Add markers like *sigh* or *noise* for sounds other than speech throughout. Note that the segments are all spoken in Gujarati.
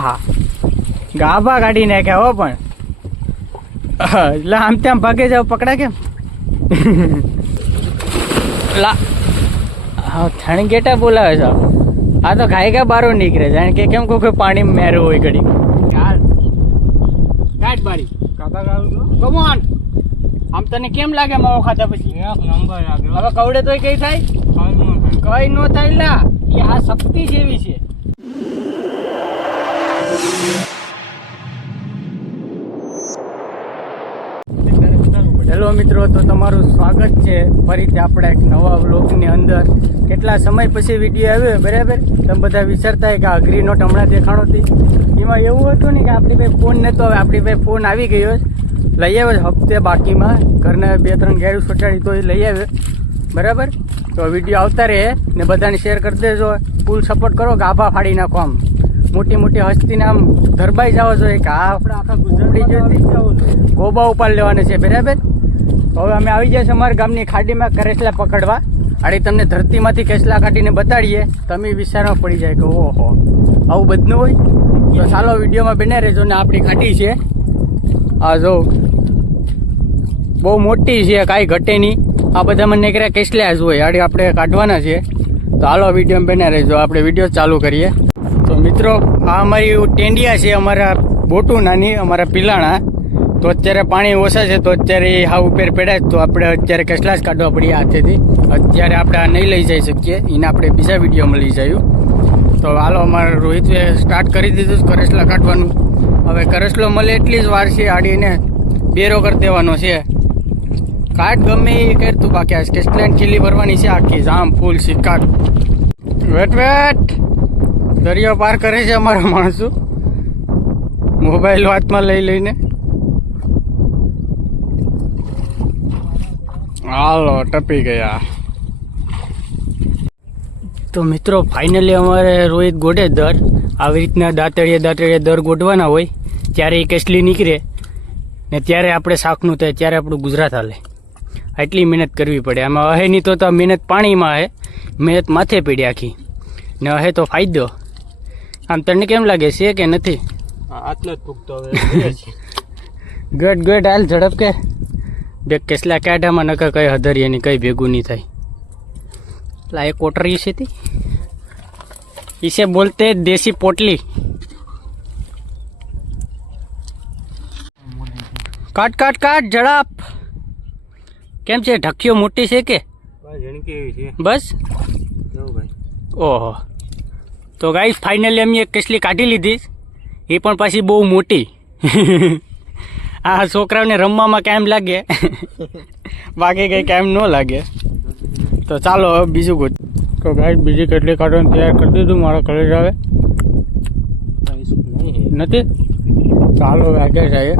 આહા. ગાભા કાઢી નાખ્યા હો પણ. એટલે આમ તેમ ભાગે જાવ પકડા કેમ? લા. હા થણ ગેટા બોલાવે છે. આ તો ખાઈ ગયા બારો નીકળે જાણે કે કેમ કોઈ પાણી મેરું હોય ઘડી ચાલ બારી. કાકા ગાવું કમ ઓન આમ તને કેમ લાગે માવો ખાધા પછી? એક નંબર આવ્યો હવે કવડે તોય કઈ થાય? કઈ ન થાય. કઈ નો થાય લા. એ આ શક્તિ જેવી છે. હેલો મિત્રો, તો તમારું સ્વાગત છે. ફરીથી આપણા એક નવા વ્લોગની અંદર. કેટલા સમય પછી વીડિયો આવ્યો બરાબર? તમે બધા વિચારતા કે અઘરી નોટ હમણાં દેખાણો હતી. એમાં એવું હતું ને કે આપણી પાસે ફોન નહોતો હવે આપણી પાસે ફોન આવી ગયો લઈ આવ્યો હપ્તે બાકીમાં. ઘરને બે ત્રણ ગેરું છોટાડી તો એ લઈ આવ્યો. બરાબર? તો વીડિયો આવતા રહે ને બધાને શેર કરી દેજો. ફૂલ સપોર્ટ કરો, ગાભા ફાડી નાખો આમ. મોટી મોટી હસ્તીને આમ ધરબાઈ જવા જોઈએ કે આ આપણે આખા જવું ગોબા ઉપાડ લેવાના છે બરાબર? તો હવે અમે આવી ગયા છે અમારા ગામની ખાડીમાં કરેસલા પકડવા. અને તમને ધરતીમાંથી કેસલા કાઢીને બતાડીએ. તમે વિચારમાં પડી જાય કે ઓહો આવું બધું હોય? તો ચાલો વિડીયોમાં બને રહેજો ને આપણી ખાટી છે. આ જો બહુ મોટી છે કાંઈ ઘટે નહીં. આ બધામાં નીકળ્યા કેસલા જ હોય આડી આપણે કાઢવાના છે. તો હાલો વીડિયો બને રહેજો. આપણે વીડિયો ચાલુ કરીએ. મિત્રો, આ અમારી ટેંડિયા છે, અમારા બોટું નાની, અમારા પિલાણા. તો અત્યારે પાણી ઓછા છે, તો અત્યારે એ હા ઉપર પેડા તો આપણે અત્યારે કસલાસ કાઢવા પડીએ હાથેથી. અત્યારે આપણે આ નહીં લઈ જઈ શકીએ, એને આપણે બીજા વિડીયોમાં લઈ જયું તો હાલો, અમારે રોહિતે સ્ટાર્ટ કરી દીધું કરસલા કાઢવાનું. હવે કરસલો મળે એટલી જ વાર છે, આડીને બેરો કરી દેવાનો છે. કાટ ગમે એ કરતું બાકી આ કેસલાની ચીલી ભરવાની છે, આખી જામ, ફૂલ કાઢ વેટ વેટ. દરિયો પાર કરે છે અમારા માણસો. મોબાઈલ હાથમાં લઈ લઈને. હાલો, ટપી ગયા. તો મિત્રો ફાઇનલી અમારે રોહિત ગોડે દર. આવી રીતના દાંતળીએ દાંતળીએ દર ગોઠવાના હોય, ત્યારે એ કેસલી નીકળે. ને ત્યારે આપણે શાકનું થાય, ત્યારે આપણું ગુજરાત હાલે. આટલી મહેનત કરવી પડે. આમાં અહે નહીં તો મહેનત પાણીમાં હે. મહેનત માથે પીડી આખી. ને અહે તો ફાયદો. આમ તને કેમ લાગે? છે કે નથી? આટલો જ ભૂખતો હવે. *laughs* ગટ ગટ હાલ ઝડપ કે બે કેસલા કાઢામાં નકા કઈ હધરીએ ને કઈ ભેગું નહીં થાય. એટલે એ કોટરી છે તી. ઈસે બોલતે દેશી પોટલી. કાટ કાટ કાટ ઝડપ. કેમ છે? ઢક્કીઓ મોટી છે કે? બસ? ઓહો. તો ગાઈસ ફાઇનલી અમે એક કેસલી કાઢી લીધી. એ પણ પાછી બહુ મોટી. *laughs* આ છોકરાઓને રમવામાં કેમ લાગે. *laughs* બાકી કંઈ કેમ ન લાગે. તો ચાલો હવે બીજું ગોત. તો ગાઈસ બીજી કેટલી કાઢવાનું તૈયાર કરી દીધું? મારો કલેજ આવે. નથી? ચાલો આગળ જઈએ.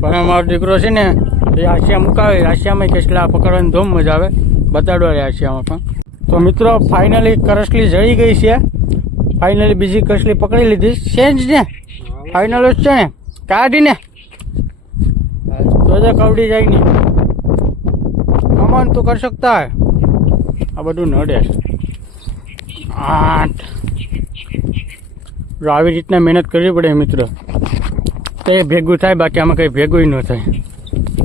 પણ અમારો દીકરો છે ને, એ આશિયા મુકાવે. આશિયામાં કેસલા પકડવાની ધૂમ મજા આવે. બતાડવા આશિયામાં પણ. તો મિત્રો ફાઇનલી કરસલી જઈ ગઈ છે. ફાઇનલી બીજી કસલી પકડી લીધી. સેન્જ ને. ફાઇનલ જ છે ને. કાઢીને જોજે કવડી જાય નહીં કમાન તું કરી શકતા હે આ બધું નડે આઠ. જો આવી રીતના મહેનત કરવી પડે મિત્રો. તો એ ભેગું થાય, બાકી આમાં કંઈ ભેગું ન થાય.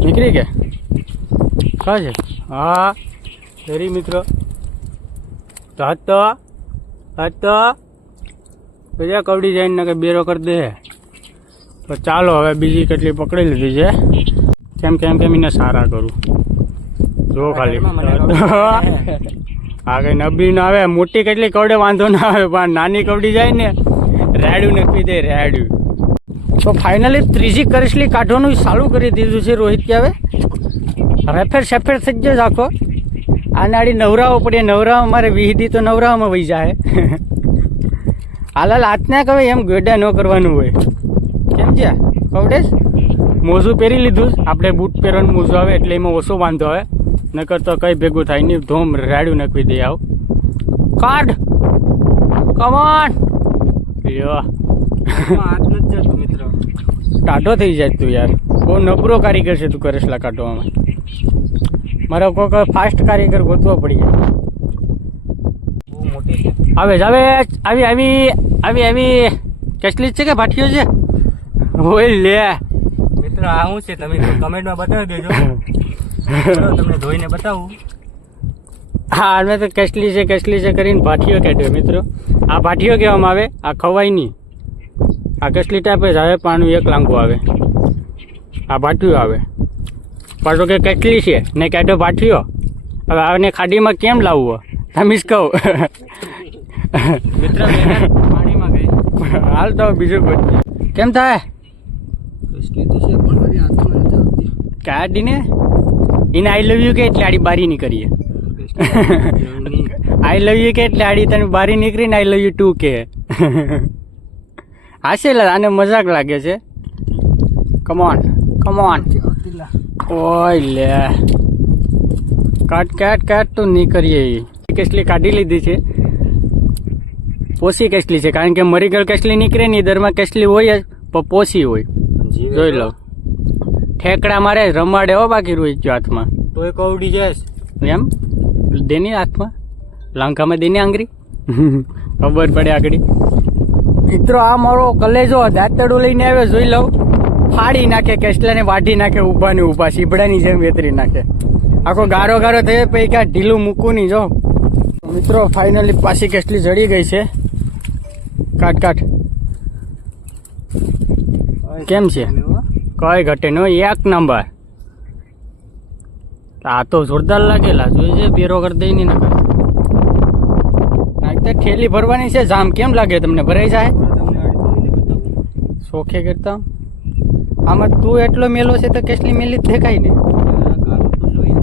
નીકળી ગયા? છે. હા. જરી મિત્રો? તો હાથ તો બધા કવડી જાય ને કે બેરો કરી દે. તો ચાલો હવે બીજી કેટલી પકડી લીધી છે. કેમ કેમ કેમ એને સારા કરું. જો ખાલી. હા *laughs* કઈ નબળી ના આવે મોટી કેટલી કવડે વાંધો ના આવે પણ નાની કવડી જાય ને રેડ્યું નક્કી દે રેડ્યું. તો ફાઇનલી ત્રીજી કરસલી કાઢવાનું ચાલુ કરી દીધું છે રોહિત કે હવે. રેફેર સેફેર થઈ ગયો આખો. આ નાડી નવરાઓ પડે નવરાઓ મારે વિહિદી તો નવરાઓમાં વહી જાય *laughs* હાલ હાલ હાથના કહે એમ ગેડા ન કરવાનું હોય. કેમ છે? કવડેશ મોજું પહેરી લીધું આપણે બૂટ પહેરવાનું મોજું આવે એટલે એમાં ઓછો વાંધો આવે. નકર તો કઈ ભેગું થાય નહીં. ધોમ રાડ્યું નકવી દે આવ. કાઢ! કમોન કાઢો થઈ જાય તું યાર. બહુ નબળો કારીગર છે તું કરેસલા કાઢવામાં. મારો કોઈક ફાસ્ટ કારીગર ગોતવો પડી જાય. આવે આવે આવી આવી આવી આવી. કેટલી છે કે ભાઠીઓ છે? ઓય લે. મિત્રો આ શું છે? તમે કમેન્ટમાં બતાવી દેજો. તમને ધોઈને બતાવું. હા અમે તો કેસલી છે કેસલી છે કરીને ભાઠીઓ કાઢ્યો મિત્રો. આ ભાઠીઓ કહેવામાં આવે આ ખવાય નહીં આ કેસલી ટાઈપ જ આવે પાનું એક લાંગુ આવે. આ ભાઠીઓ આવે. પાછો કે કેટલી છે? ને કાઢ્યો ભાઠીઓ. હવે આને ખાડીમાં કેમ લાવવો? તમે જ મિત્ર પાણીમાં ગઈ. હાલ તો બીજું કોઈ કેમ થાય? કાઢીને એને આઈ લવ યુ કે એટલે આડી બારી નીકળીએ? આઈ લવ યુ કે એટલે આડી તને બારી નીકળીને આઈ લવ યુ ટુ કે? હાશે આને મજાક લાગે છે. કમોન કમોન ઓય લે. કાટ કાટ કાટ તો નીકળીએ કેસલી કાઢી લીધી છે. પોસી કેસલી છે કારણ કે મરીગળ કેસલી નીકળે નહીં દરમાં કેસલી હોય જ પણ પોસી હોય. જોઈ લો. ઠેકડા મારે રમાડે હો બાકી રોઈ ગયો હાથમાં. તો એ કવડી જાય. એમ? દેની હાથમાં? લંકામાં દેની આંગળી? *laughs* ખબર પડે આગળ. મિત્રો આ મારો કલેજો દાંતડું લઈને આવ્યો જોઈ લઉં ફાડી નાખે કેસલાને વાઢી નાખે ઊભા ને ઊભા સીબડાની જેમ વેતરી નાખે. આખો ગારો ગારો થયો પછી ક્યાં ઢીલું મૂકું નહીં જો. મિત્રો ફાઇનલી પાછી કેટલી જડી ગઈ છે. કાટ કાટ. કેમ છે? કઈ ઘટે નો એક નંબર આ તો જોરદાર લાગેલા જોઈ છે બેરો કરી દઈ નહીં નકર. ઠેલી ભરવાની છે જામ કેમ લાગે તમને? ભરાઈ જાય? ધોઈને કરતા આમાં? તું એટલો મેલો છે તો કેટલી મેલી જ દેખાય ને? જોઈએ.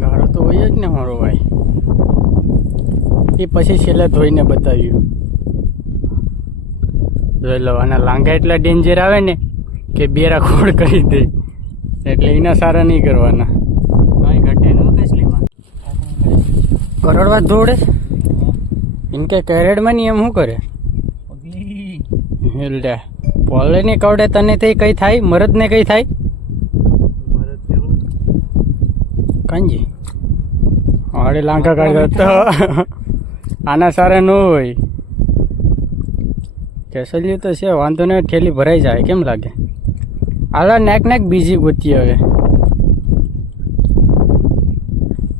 ગાળો તો હોય જ ને મારો ભાઈ એ પછી છેલ્લે ધોઈને બતાવ્યું. જોઈ લો અને લાંગા એટલા ડેન્જર આવે ને કે બેરા ખોડ કરી દે. એટલે એના સારા નહીં કરવાના. કાંઈ ઘટે ન કસલીમાં કરોડવા દોડે ઇન કે કેરેડમાં નહીં એમ શું કરે? લે પોલે ને કવડે તને થઈ કઈ થાય મરદ ને કઈ થાય? કાંજી. અરે લાંકા કાઢતો તો. આના સારા ન હોય. કેસલિયું તો છે, વાંધો ને ઠેલી ભરાઈ જાય, કેમ લાગે? હાલો, નેક નેક બીજી ગોતી હવે.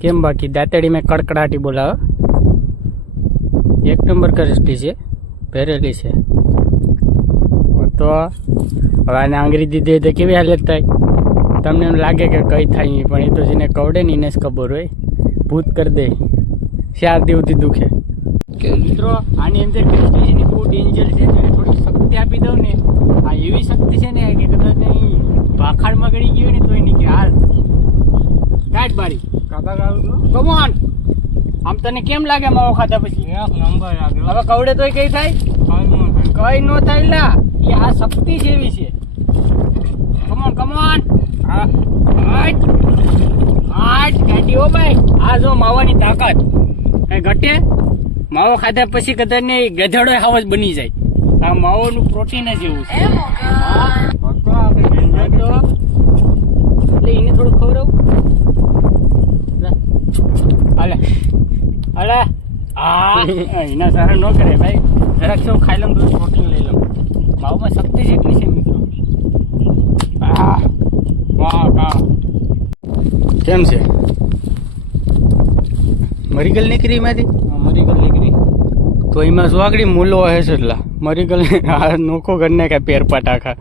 કેમ બાકી? દાંતેડી મેં કડકડાટી બોલાવે. એક નંબર કરેલી છે, ભરેલી છે. તો હવે આને આંગળી દીધી તો કેવી હાલત થાય? તમને એમ લાગે કે કઈ થાય નહીં, પણ એ તો જેને કવડે ને એને જ ખબર હોય. ભૂત કરી દે. ચાર દિવસથી દુખે. મિત્રો આની અંદર ક્રિસ્ટીની ફૂડ એન્જલ છે ને થોડી શક્તિ આપી દઉં ને આ એવી શક્તિ છે ને કે કદાચ ભાખાડમાં ગળી ગયો ને તોય નહીં કે હાલ. કાટ બારી. કાકા ગાળું તો કમોન આમ તને કેમ લાગે માવો ખાધા પછી? એક નંબર લાગે હવે કવડે તોય કઈ થાય? કાંઈ નો થાય. લા. એ આ શક્તિ જેવી છે. કમોન કમોન હા. આઠ આઠ ગાડી ઓ ભાઈ. આ જો માવાની તાકાત. કઈ ઘટે? માવો ખાધા પછી કદાચ ને ગધેડો હાવજ બની જાય. આ માવોનું પ્રોટીન જ એવું છે. એટલે એને થોડું ખવડાવું. લે. હાલે. હાલે. હા એના સારા ન કરે ભાઈ. જરાક શું ખાઈ લઉં થોડું પ્રોટીન લઈ લઉં. માવમાં શક્તિ જેટલી છે મિત્રો. વાહ વાહ. કેમ છે? મરી ગયેલ નીકળી એમાંથી? મરી નીકળી તો એમાં શું આગળ મૂલો હે છે એટલા મરી ગયેલ આ નોખો ઘરને નાખ્યા પેર પટાખા.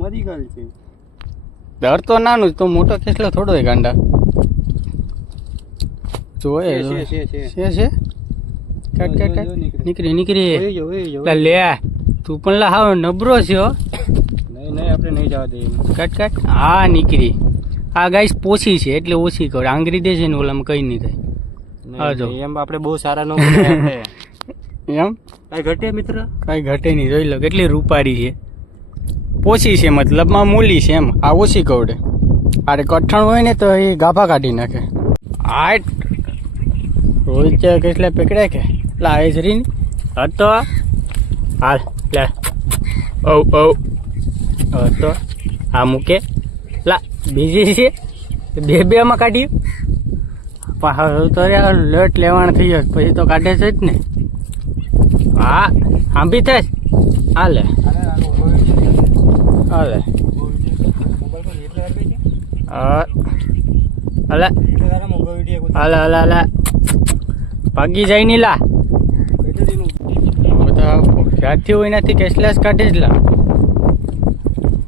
મરી ગઈ છે. દર તો નાનું જ તો મોટો કેટલો થોડો હોય ગાંડા. જોયે છે, છે, છે. કટ કાટ નીકળી. નીકળી. લા તું પણ લા હાવ નબરો છે હો. નહીં નહીં આપણે નહીં જવા દઈએ. કટ કટ. હા નીકળી. આ ગાઈસ પોછી છે એટલે ઓછી કર. આંગળી દેજે ને ઓલામાં કઈ નહીં થાય. હા, એમ આપણે બહુ સારા નો *laughs* એમ? કાંઈ ઘટે મિત્ર? કઈ ઘટે નહીં જોઈ લો કેટલી રૂપારી છે. પોછી છે મતલબમાં મૂલી છે એમ. આ ઓછી કવડે. અરે કઠણ હોય ને તો એ ગાભા કાઢી નાખે. આટ રોહિત છે કેટલા પકડે કે? લા એ જરી હતો હાલ લે. ઓ ઓ હતો આ મૂકે. લા બીજી છે. બે બે માં કાઢ્યું પણ ઉતર્યા લેટ લેવાણ થઈ જાય પછી તો કાઢે છે જ ને. હા આંબી થાય હાલે. હાલે. હાલે. હાલે હાલે હાલે. ભાગી જાય ની લા. બધા રાતથી હોય નથી કેશલેસ કાઢે જ લા.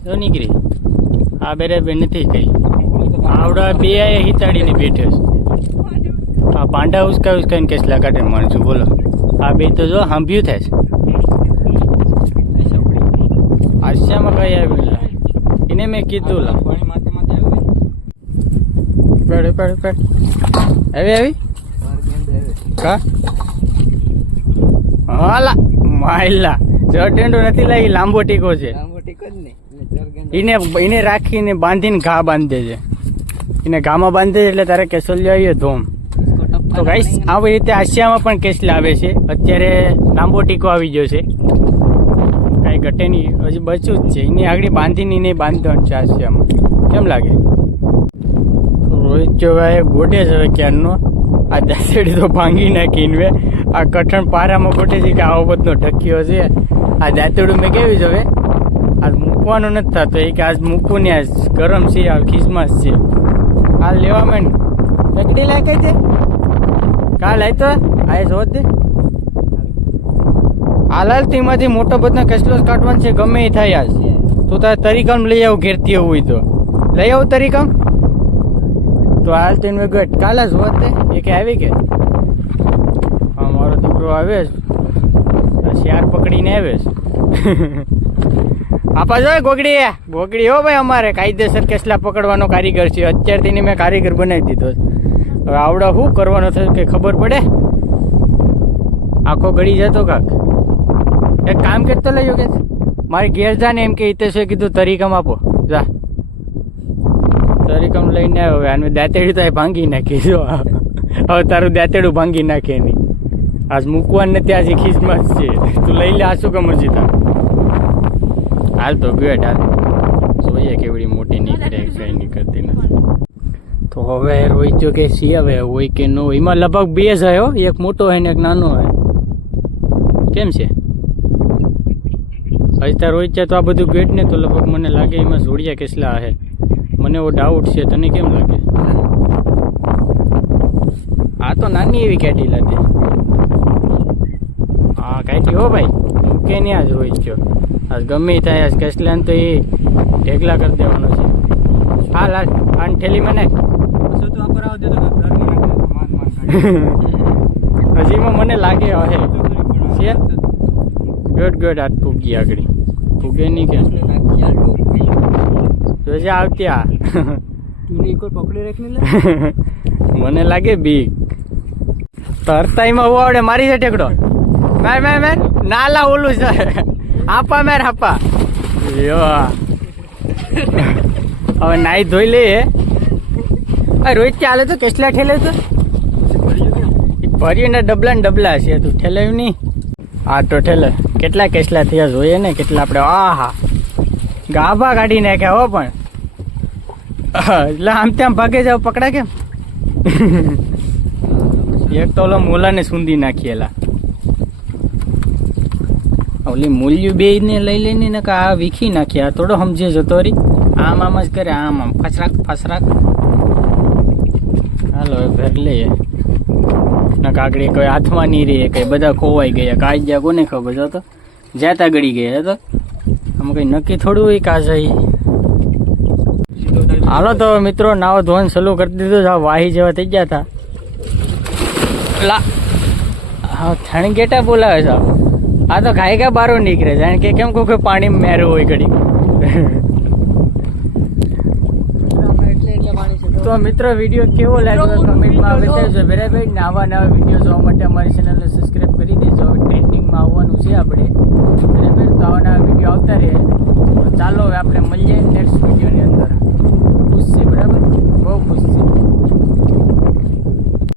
જો નીકળી. આ બેરે બે નથી કઈ આવડા બે હિતાડીને બેઠ્યો છે. આ પાંડા ઉસકા ઉસકાઈને કેસલા કાઢે માણસો બોલો. આ બે તો જો હાંભ્યું થાય છે. આશિયામાં કઈ આવ્યું લા? એને મેં કીધું લા. આવ્યું પેડ પેડ પેડ. આવી આવી? કા હાલા માયલા જટેન્ડો નથી લાગી લાંબો ટીકો છે. એને એને રાખીને બાંધીને ઘા બાંધે છે. એને ઘામાં બાંધે છે એટલે તારે કેસલિયા આવીએ ધોમ. તો ગાઈસ આવી રીતે આશિયામાં પણ કેસલા આવે છે. અત્યારે લાંબો ટીકો આવી ગયો છે. કાંઈ ઘટે નહીં. હજી બચ્યું જ છે. એની આગળ બાંધીને નહીં બાંધવાનું છે આશિયામાં કેમ લાગે? રોહિત જોવાએ ગોટે છે હવે ક્યારનો? આ દાસેડી તો ભાંગી નાખીને વે આ કઠણ પારામાં ગોટે છે કે આવો બધનો ઢક્યો છે. આ દાંતેડું મેં કેવી છે હવે? આજ મૂકવાનું નથી થતું. એ કે આજ મૂકવું ને આજ ગરમ છે, આ ખિસમસ છે. આ લેવા માંડ. લાગે છે? કાલ લાય તો? આ જોત દે હાલ હાલ તેમાંથી મોટો બધો કેસલો કાઢવાનો છે, ગમે એ થાય આજ. તું તારે તરીકમ લઈ આવું ઘેરતી હોય તો. લઈ આવું તરીકમ. તો હાલ મેં ગટ કાલે જ હોત એ કે આવી કે? હા, મારો દીકરો આવે શિયાર પકડીને આવે છે *laughs* આપા જોઈએ ગોગડી ગોગડી હો ભાઈ અમારે. કાયદેસર કેસલા પકડવાનો કારીગર છે. અત્યારથી મેં કારીગર બનાવી દીધો છે. હવે આવડા શું કરવાનો થયો કે ખબર પડે? આખો ગળી જતો કાક. એક કામ કરતો લઈ કે મારે ઘેર જા ને એમ કે હિતેશે કીધું, તરીકમ આપો. જા. તરીકમ લઈને આવ્યો. હવે આનું દાંતેડું તો ભાંગી નાખી. જો. હવે તારું દાંતેડું ભાંગી નાખે નહીં આજ મૂકવાનું નથી આજે ખીસમાં જ છે. તું લઈ લે, આ શું કમર જીતા હાલ તો ગેટ હાલ જોઈએ કેવડી મોટી નીકળે કઈ નીકળતી નથી તો હવે રોહિત જો કે સી હવે, હોય કે ન એમાં લગભગ બે જ હે. એક મોટો હોય ને એક નાનો હોય. કેમ છે? હજી તાર રોહિત છે તો આ બધું ગેટ ને તો લગભગ મને લાગે એમાં જોડિયા કેટલા હે. મને એવો ડાઉટ છે. તને કેમ લાગે? આ તો નાની એવી કેટી લાગે. હા કાઢી હો ભાઈ. મૂકે નહીં આજ રોહિત ગયો. આજ ગમે થાય, આજ કેસલાન તો એ ઢેકલા કરી દેવાનો છે. હા લાસ્ટ આન ઠેલી માન *laughs* હજીમાં મને લાગે હે. છે? ગુડ ગુડ આ ફૂગી આગળ. પૂગે નહીં કે? જોજે આવતી આ. પકડી રાખને લે. *laughs* મને લાગે બીક. તરતાઈમાં હું આવડે મારી છે ટેકડો મેર મેર મેર. નાલા ઓલું છે. આપા મેર આપા લ્યો. હવે નાઈ ધોઈ લઈએ. રોહિત ચાલે તો કેટલા ઠેલે તો? ભરીને ડબલા ને ડબલા છે તું ઠેલાયું નહીં? હા તો ઠેલે. કેટલા કેસલા થયા જોઈએ ને કેટલા આપણે આહા. ગાભા કાઢી નાખ્યા હો પણ. એટલે આમ ત્યાં ભાગે જાવ પકડા કેમ? એક તો ઓલો મોલાને સૂંધી નાખીએલા ઓલી મૂલ્યું બે ને લઈ લઈને ને કે આ વીખી નાખી આ થોડો સમજે જતો રી આમ આમ જ કરે આમ આમ. ફસરાક ફસરાક. હાલો ઘર લઈએ કાકડી કોઈ હાથમાં નહીં રહે, કઈ બધા ખોવાઈ ગયા. કાઈ જ્યાં કોને ખબર? છે તો જાતા ગળી ગયા તો. આમ કઈ નક્કી થોડું હોય કા જઈ હાલો તો મિત્રો, નાવ ધોન સલું કરી દીધું. આ વાહી જેવા થઈ ગયા હતા. હા, થણ ગેટા બોલાવે છે. આ તો ખાઈ ગયા બારો નીકળે જાણે કે કેમ કોઈ પાણી મેરું હોય ઘડી તો મિત્રો વીડિયો કેવો લાગ્યો કમેન્ટમાં બતાવજો. બરાબર ને આવા નવા વીડિયો જોવા માટે અમારી ચેનલને સબસ્ક્રાઇબ કરી દેજો. ટ્રેન્ડિંગમાં આવવાનું છે આપણે. બરાબર તો આવા નવા વીડિયો આવતા રહે. તો ચાલો હવે આપણે મળીએ નેક્સ્ટ વિડીયોની અંદર. ખુશ છે બરાબર? બહુ ખુશ છે.